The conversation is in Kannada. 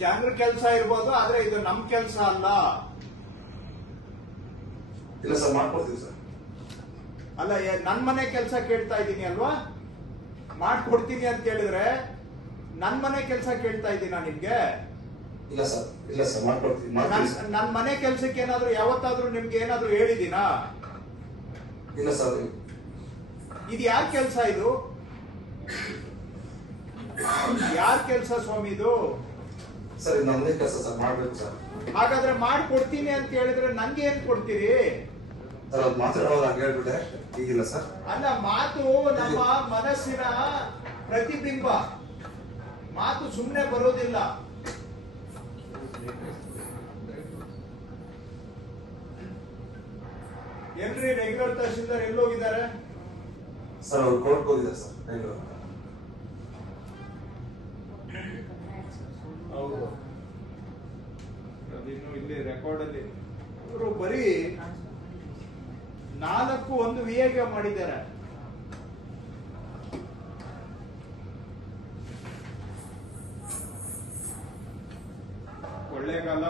ಜನರ ಕೆಲಸ ಇರ್ಬೋದು, ಆದ್ರೆ ಇದು ನಮ್ ಕೆಲಸ ಅಲ್ಲ. ಇಲ್ಲ ಸರ್, ಮಾಡ್ಕೊಡ್ತೀವಿ ಸರ್. ಅಲ್ಲ, ನನ್ ಮನೆ ಕೆಲಸ ಕೇಳ್ತಾ ಇದ್ದೀನಿ ಅಲ್ವಾ? ಮಾಡ್ಕೊಡ್ತೀನಿ ಅಂತ ಹೇಳಿದ್ರೆ ನನ್ ಮನೆ ಕೆಲಸ ಕೇಳ್ತಾ ಇದ್ದೀನಾ ನಿಮ್ಗೆ? ಇಲ್ಲ ಸರ್, ಇಲ್ಲ ಸರ್, ಮಾಡ್ಕೊಡ್ತೀವಿ. ನನ್ ಮನೆ ಕೆಲ್ಸಕ್ಕೆ ಏನಾದ್ರು ಯಾವತ್ತಾದ್ರೂ ನಿಮ್ಗೆ ಏನಾದ್ರು ಹೇಳಿದೀನಾ? ಇಲ್ಲ ಸರ್. ಇದು ಯಾರ್ ಕೆಲ್ಸ? ಇದು ಯಾರ್ ಕೆಲ್ಸ ಸ್ವಾಮಿ ಇದು? ಸರ್, ಇದು ನಮ್ಮದೇ ಕೆಲಸ ಸರ್, ಮಾಡ್ಬೇಕು ಸರ್. ಹಾಗಾದ್ರೆ ಮಾಡ್ಕೊಡ್ತೀನಿ ಅಂತ ಹೇಳಿದ್ರೆ ನನ್ಗೆ ಏನ್ ಕೊಡ್ತೀರಿ? ಸರ್, ಅದು ಮಾತಾಡೋದು ಹಂಗೆ ಹೇಳ್ಬಿಟ್ಟೆ. ಈಗಿಲ್ಲ ಸರ್. ಅಲ್ಲ, ಮಾತು ನಮ್ಮ ಮನಸ್ಸಿನ ಪ್ರತಿಬಿಂಬ. ಮಾತು ಸುಮ್ಮನೆ ಬರೋದಿಲ್ಲ. ಎಲ್ರಿ ರೆಗ್ಯುಲರ್ ತಹಶೀಲ್ದಾರ್ ಎಲ್ಲೋಗಿದ್ದಾರೆ? ಸರ್, ಅವ್ರು ಕೋರ್ಟ್ಗೆ ಹೋಗಿದ್ದಾರೆ ಸರ್, ಬೆಂಗಳೂರು. ಹೌದು, ಅದಿನ್ನು ಇಲ್ಲಿ ರೆಕಾರ್ಡ್ ಅಲ್ಲಿ ಇವರು ಬರೀ 4 ವಿಎಗೆ ಮಾಡಿದ್ದಾರೆ. ಕೊಳ್ಳೇಗಾಲ